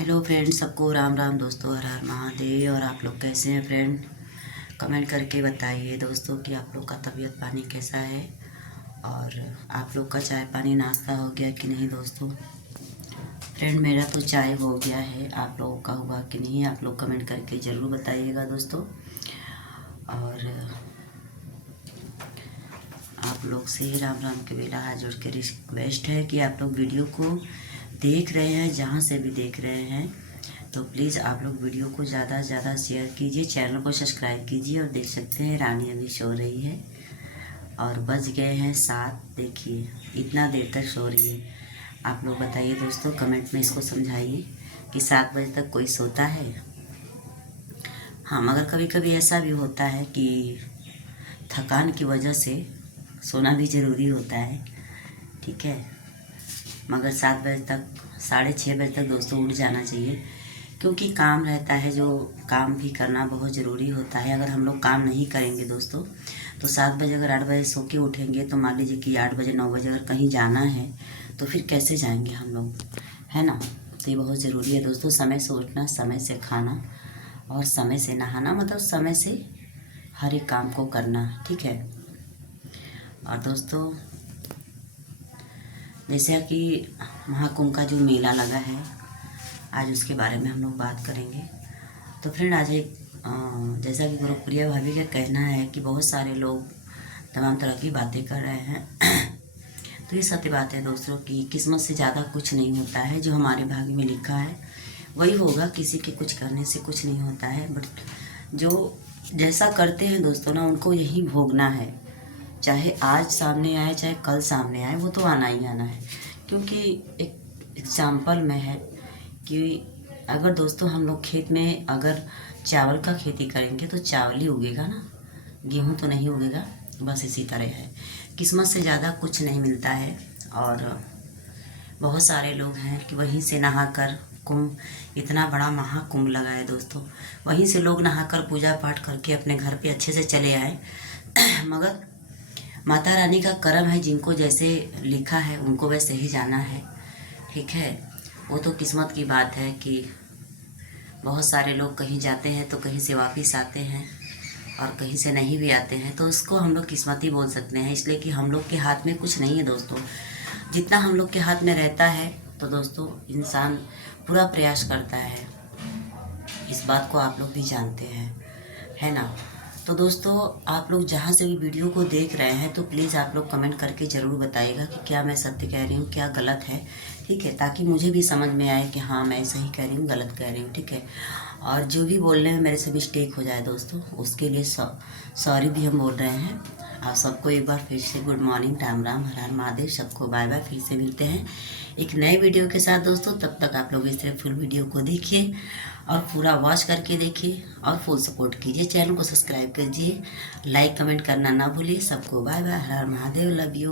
Hello friend, सबको राम राम दोस्तों, हर हर महादेव। और आप लोग कैसे हैं फ्रेंड? कमेंट करके बताइए दोस्तों कि आप लोग का तबीयत पानी कैसा है और आप लोग का चाय पानी नाश्ता हो गया कि नहीं दोस्तों। फ्रेंड, मेरा तो चाय हो गया है, आप लोगों का हुआ कि नहीं आप लोग कमेंट करके ज़रूर बताइएगा दोस्तों। और आप लोग से राम राम के बेला हाथ जोड़ के रिक्वेस्ट है कि आप लोग वीडियो को देख रहे हैं, जहाँ से भी देख रहे हैं, तो प्लीज़ आप लोग वीडियो को ज़्यादा से ज़्यादा शेयर कीजिए, चैनल को सब्सक्राइब कीजिए। और देख सकते हैं रानी अभी सो रही है और बज गए हैं 7। देखिए इतना देर तक सो रही है। आप लोग बताइए दोस्तों, कमेंट में इसको समझाइए कि 7 बजे तक कोई सोता है। हाँ, मगर कभी कभी ऐसा भी होता है कि थकान की वजह से सोना भी ज़रूरी होता है, ठीक है। मगर 7 बजे तक, 6:30 बजे तक दोस्तों उठ जाना चाहिए, क्योंकि काम रहता है, जो काम भी करना बहुत ज़रूरी होता है। अगर हम लोग काम नहीं करेंगे दोस्तों तो 7 बजे अगर 8 बजे सो के उठेंगे तो मान लीजिए कि 8 बजे 9 बजे अगर कहीं जाना है तो फिर कैसे जाएंगे हम लोग, है ना। तो ये बहुत ज़रूरी है दोस्तों, समय से उठना, समय से खाना और समय से नहाना, मतलब समय से हर एक काम को करना, ठीक है। और दोस्तों, जैसे कि महाकुंभ का जो मेला लगा है, आज उसके बारे में हम लोग बात करेंगे। तो फ्रेंड, आज एक जैसा कि गुरुप्रिया भाभी का कहना है कि बहुत सारे लोग तमाम तरह की बातें कर रहे हैं तो ये सत्य बात है दोस्तों कि किस्मत से ज़्यादा कुछ नहीं होता है। जो हमारे भाग्य में लिखा है वही होगा, किसी के कुछ करने से कुछ नहीं होता है। बट जो जैसा करते हैं दोस्तों ना, उनको यही भोगना है। चाहे आज सामने आए चाहे कल सामने आए, वो तो आना ही आना है। क्योंकि एक एग्जाम्पल में है कि अगर दोस्तों हम लोग खेत में अगर चावल का खेती करेंगे तो चावल ही उगेगा ना, गेहूँ तो नहीं उगेगा। बस इसी तरह है, किस्मत से ज़्यादा कुछ नहीं मिलता है। और बहुत सारे लोग हैं कि वहीं से नहाकर कुंभ, इतना बड़ा महाकुंभ लगा है दोस्तों, वहीं से लोग नहाकर पूजा पाठ करके अपने घर पे अच्छे से चले आए मगर माता रानी का करम है, जिनको जैसे लिखा है उनको वैसे ही जाना है, ठीक है। वो तो किस्मत की बात है कि बहुत सारे लोग कहीं जाते हैं तो कहीं से वापस आते हैं और कहीं से नहीं भी आते हैं, तो उसको हम लोग किस्मत ही बोल सकते हैं। इसलिए कि हम लोग के हाथ में कुछ नहीं है दोस्तों, जितना हम लोग के हाथ में रहता है तो दोस्तों इंसान पूरा प्रयास करता है। इस बात को आप लोग भी जानते हैं, है ना। तो दोस्तों, आप लोग जहाँ से भी वीडियो को देख रहे हैं तो प्लीज़ आप लोग कमेंट करके ज़रूर बताइएगा कि क्या मैं सत्य कह रही हूँ, क्या गलत है, ठीक है। ताकि मुझे भी समझ में आए कि हाँ मैं सही कह रही हूँ, गलत कह रही हूँ, ठीक है। और जो भी बोलने में मेरे से मिस्टेक हो जाए दोस्तों, उसके लिए सॉरी भी हम बोल रहे हैं। आप सबको एक बार फिर से गुड मॉर्निंग, राम राम, हर हर महादेव, सबको बाय बाय। फिर से मिलते हैं एक नए वीडियो के साथ दोस्तों। तब तक आप लोग इस तरह फुल वीडियो को देखिए और पूरा वॉच करके देखिए और फुल सपोर्ट कीजिए, चैनल को सब्सक्राइब कीजिए, लाइक कमेंट करना ना भूलिए। सबको बाय बाय, हर हर महादेव, लव यू।